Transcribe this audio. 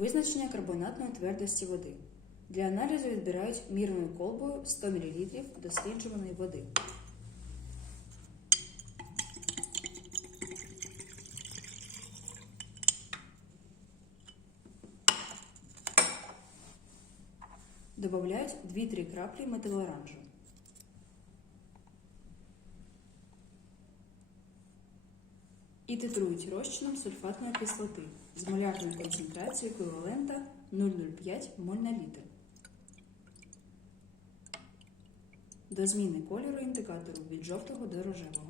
Визначення карбонатної твердості води. Для аналізу відбирають мірною колбою 100 мл досліджуваної води. Добавляють 2-3 краплі метилоранжу. І титрують розчином сульфатної кислоти з молярною концентрацією еквівалента 0,05 моль на літр. До зміни кольору індикатору від жовтого до рожевого.